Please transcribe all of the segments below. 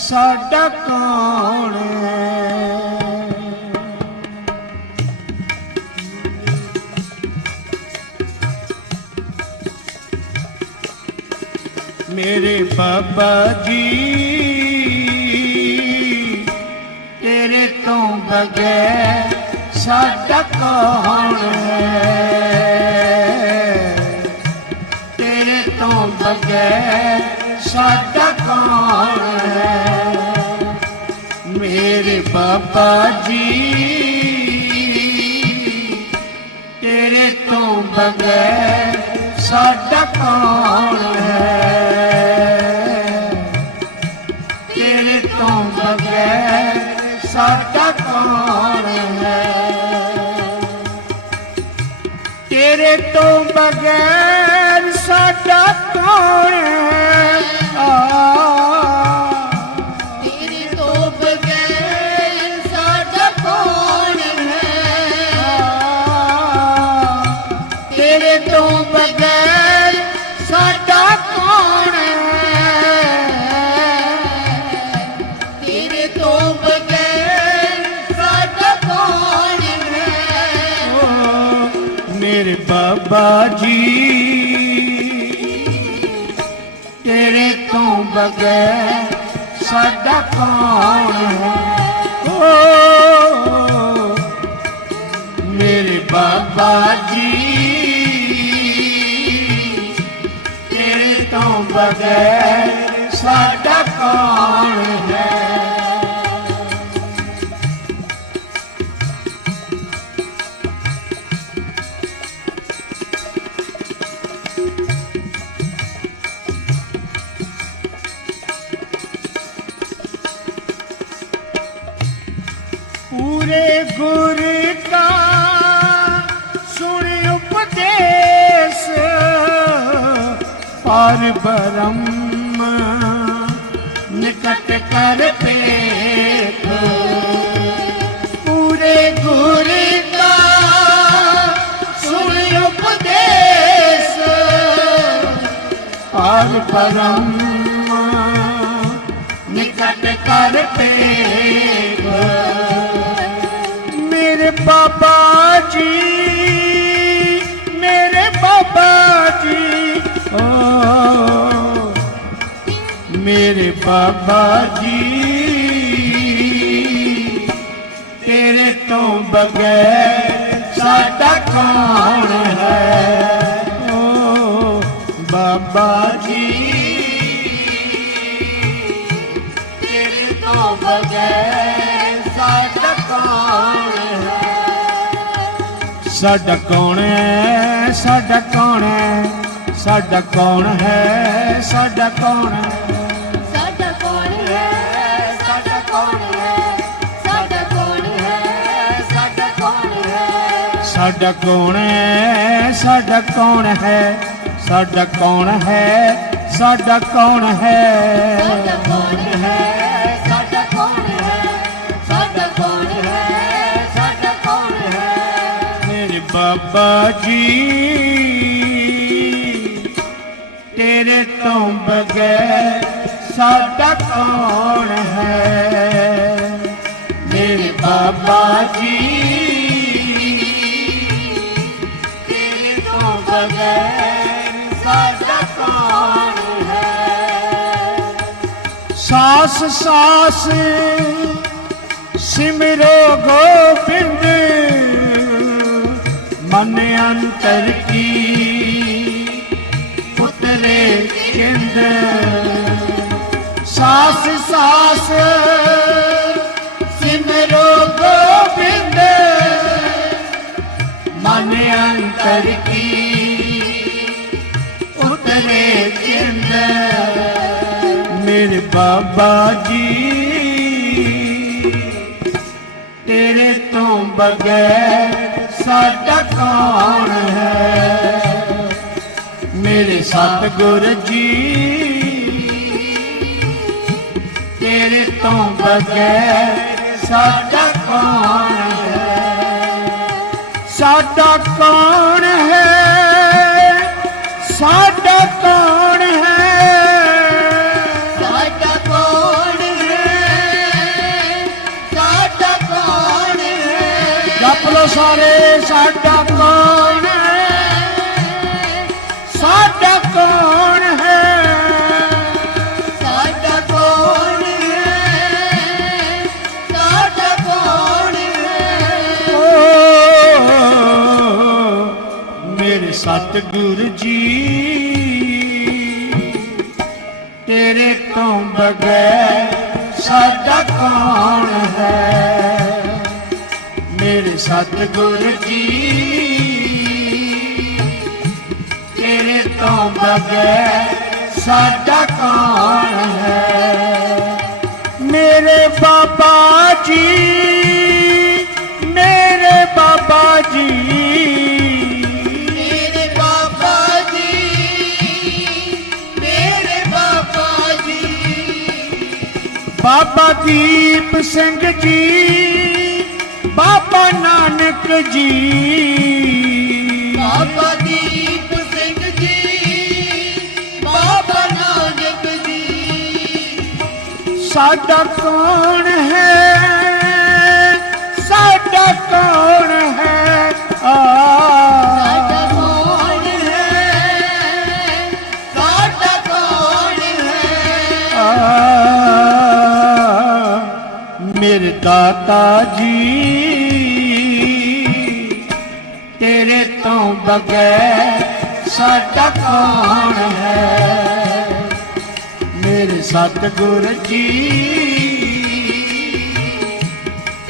ਸਾਡਾ ਕੌਣ ਮੇਰੇ ਬਾਬਾ ਜੀ ਤੇਰੇ ਤੋਂ ਬਗੈਰ ਸਾਡਾ ਕੌਣ ਤੇਰੇ ਤੋਂ ਬਗੈਰ ਸਾਡਾ ਮੇਰੇ ਬਾਬਾ ਜੀ। ਤੇਰੇ ਤੋਂ ਬਗੈਰ ਸਾਡਾ ਕੌਣ ਹੈ? ਪੂਰੇ ਗੁਰ ਕਾ ਸੁਣ ਉਪਦੇਸ਼ ਪਰ ਬ੍ਰਹਮ ਨਿਕਟ ਕਰ ਪੇਖ ਪੂਰੇ ਗੁਰ ਕਾ ਸੁਣ ਉਪਦੇਸ਼ ਪਰ ਬ੍ਰਹਮ ਨਿਕਟ ਕਰ ਪੇਖ ਬਾਬਾ ਜੀ, ਮੇਰੇ ਬਾਬਾ ਜੀ। ਓ ਮੇਰੇ ਬਾਬਾ ਜੀ, ਤੇਰੇ ਤੋਂ ਬਗੈਰ ਸਾਡਾ ਕੌਣ ਹੈ? ਓ, ਬਾਬਾ ਜੀ, ਤੇਰੇ ਤੋਂ ਬਗੈਰ ਸਾਡਾ ਕੌਣ ਹੈ ਸਾਡਾ ਕੌਣ ਹੈ ਸਾਡਾ ਕੌਣ ਹੈ ਸਾਡਾ ਕੌਣ ਹੈ ਸਾਡਾ ਕੌਣ ਹੈ ਸਾਡਾ ਕੌਣ ਹੈ ਸਾਡਾ ਕੌਣ ਹੈ ਸਾਡਾ ਕੌਣ ਹੈ ਸਾਡਾ ਕੌਣ ਹੈ ਬਾਬਾ ਜੀ, ਤੇਰੇ ਤੋਂ ਬਗੈਰ ਸਾਡਾ ਕੌਣ ਹੈ? ਮੇਰੇ ਬਾਬਾ ਜੀ, ਤੇਰੇ ਤੋਂ ਬਗੈਰ ਸਾਡਾ ਕੌਣ ਹੈ? ਸਾਸ ਸਾਸ ਸਿਮਰੋ ਗੋਬਿੰਦ ਮਨ ਅੰਤਰ ਕੀ? ਉਤਰੇ ਚਿੰਦ ਸਾਸ ਸਾਸ ਸਿਮਰੋ ਗੋਬਿੰਦ ਮਨ ਅੰਤਰ ਕੀ? ਉਤਰੇ ਚਿੰਦ ਮੇਰੇ ਬਾਬਾ ਜੀ, ਤੇਰੇ ਤੋਂ ਬਗੈਰ ਸਾਡਾ ਕੌਣ ਹੈ। ਮੇਰੇ ਸਤਿਗੁਰ ਜੀ ਤੇਰੇ ਤੋਂ ਬਗੈਰ ਸਾਡਾ ਕੌਣ ਸਤਿਗੁਰ ਜੀ, ਤੇਰੇ ਤੋਂ ਬਗੈਰ ਸਾਡਾ ਕੌਣ ਹੈ? ਮੇਰੇ ਸਤਿਗੁਰ ਜੀ, ਤੇਰੇ ਤੋਂ ਬਗੈਰ ਸਾਡਾ ਕੌਣ ਹੈ? ਮੇਰੇ ਬਾਬਾ ਜੀ, ਮੇਰੇ ਬਾਬਾ ਜੀ ਬਾਬਾ ਦੀਪ ਸਿੰਘ ਜੀ ਬਾਬਾ ਨਾਨਕ ਜੀ। ਬਾਬਾ ਦੀਪ ਸਿੰਘ ਜੀ ਬਾਬਾ ਨਾਨਕ ਜੀ। ਸਾਡਾ ਕੌਣ ਹੈ? ਦਾਤਾ ਜੀ, ਤੇਰੇ ਤੋਂ ਬਗੈਰ ਸਾਡਾ ਕੌਣ ਹੈ? ਮੇਰੇ ਸਤਿਗੁਰ ਜੀ,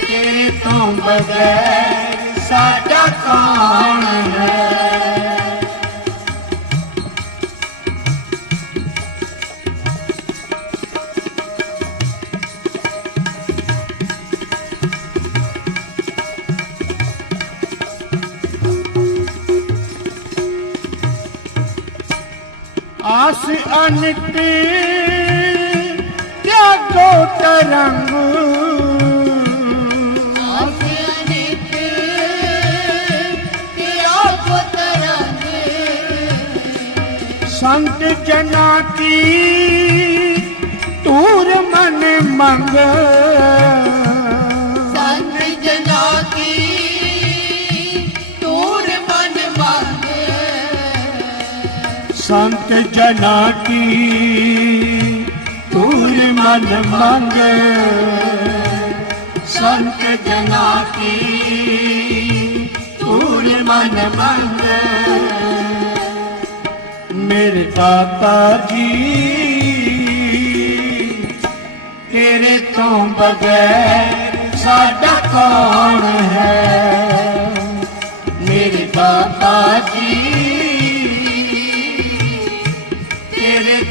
ਤੇਰੇ ਤੋਂ ਬਗੈਰ ਸਾਡਾ ਕੌਣ ਹੈ? ਆਸ ਅਨਿਤ ਤਿਆਗੋ ਤਰੰਗ। ਸੰਤ ਜਨਾ ਕੀ ਤੂਰ ਮਨ ਮੰਗ। ਸੰਤ ਜਨਾ ਕੀ ਤੂਰ ਮਨ ਮੰਗ। ਸੰਤ ਜਨਾ ਕੀ ਤੂਰ ਮਨ ਮੰਗ। ਮੇਰੇ ਦਾਤਾ ਜੀ, ਤੇਰੇ ਤੋਂ ਬਗੈਰ ਸਾਡਾ ਕੌਣ ਹੈ? ਮੇਰੇ ਦਾਤਾ ਜੀ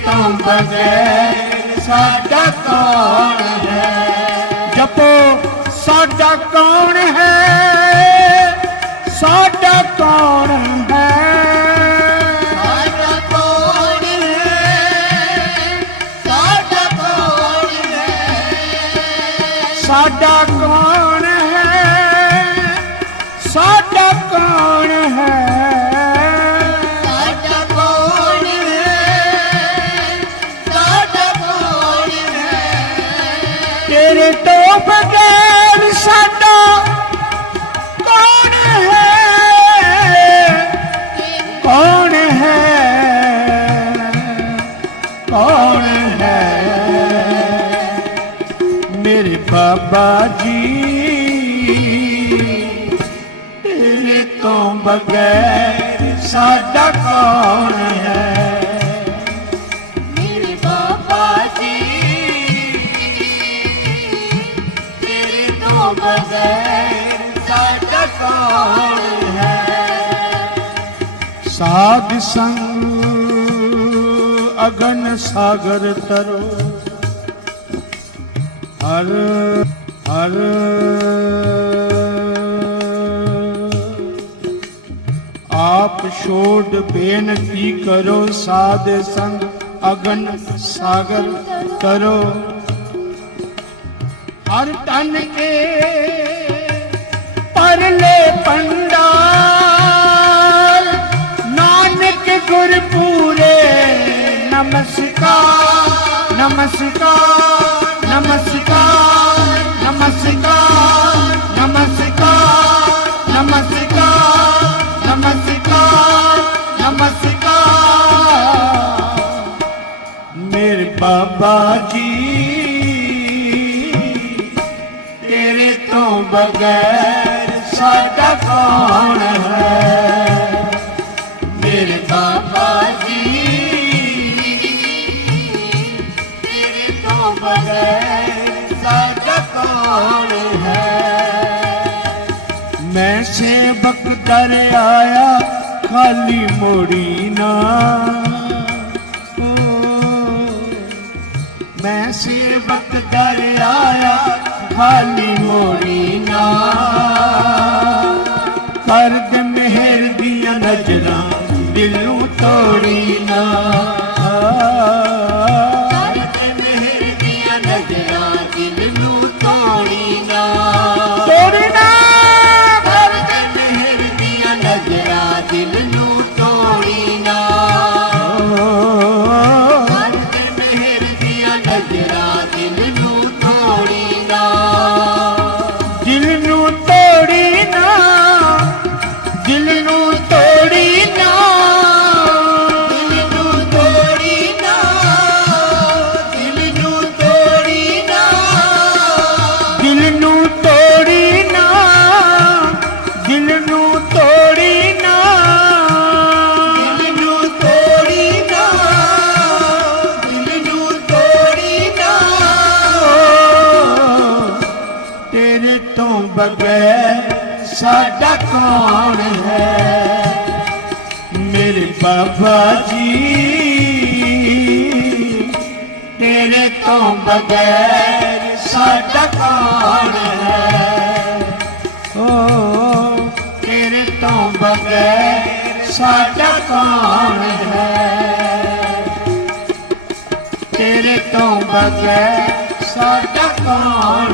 ਤੋਂ ਬਗੈਰ ਸਾਡਾ ਕੌਣ ਬਾਬਾ ਜੀ ਤੇਰੇ ਤੋਂ ਬਗੈਰ ਸਾਡਾ ਕੌਣ ਹੈ? ਮੇਰੇ ਬਾਬਾ ਜੀ ਤੇਰੇ ਤੋਂ ਬਗੈਰ ਸਾਡਾ ਕੌਣ ਹੈ? ਸਾਧ ਸੰਗ ਅਗਨ ਸਾਗਰ ਤਰੋ। ਹਰ ਹਰ ਆਪ ਛੋੜ ਬੇਨਤੀ ਕਰੋ ਸਾਧ ਸੰਗ, ਅਗਨ ਸਾਗਰ ਕਰੋ। ਹਰ ਤਨ ਕੇ ਪਰਲੇ ਪੰਡਾਲ, ਨਾਨਕ ਗੁਰ ਪੂਰੇ ਨਮਸਕਾਰ ਨਮਸਕਾਰ ਨਮਸਕਾਰ। ਨਮਸਕਾਰ ਨਮਸਕਾਰ ਨਮਸਕਾਰ ਨਮਸਕਾਰ ਮੇਰੇ ਬਾਬਾ ਜੀ ਤੇਰੇ ਤੋਂ ਬਗੈਰ ਸਾਡਾ ਕੌਣ ਹੈ ਕੌਣ ਹੈ। ਮੈਂ ਸੇਵਕ ਦਰ ਆਇਆ ਖਾਲੀ ਮੋੜੀ ਨਾ। ਮੈਂ ਸੇਵਕ ਦਰ ਆਇਆ ਖਾਲੀ ਮੋੜੀ ਨਾ। ਕਰ ਦੇ ਮਿਹਰ ਦੀਆਂ ਨਜ਼ਰਾਂ, ਦਿਲ ਤੋੜੀ ਨਾ। ਬਗੈਰ ਸਾਡਾ ਕੌਣ ਹੈ? ਮੇਰੇ ਬਾਬਾ ਜੀ। ਤੇਰੇ ਤੋਂ ਬਗੈਰ ਸਾਡਾ ਕੌਣ ਹੈ? ਓ, ਤੇਰੇ ਤੋਂ ਬਗੈਰ ਸਾਡਾ ਕੌਣ ਹੈ? ਤੇਰੇ ਤੋਂ ਬਗੈਰ ਸਾਡਾ ਕੌਣ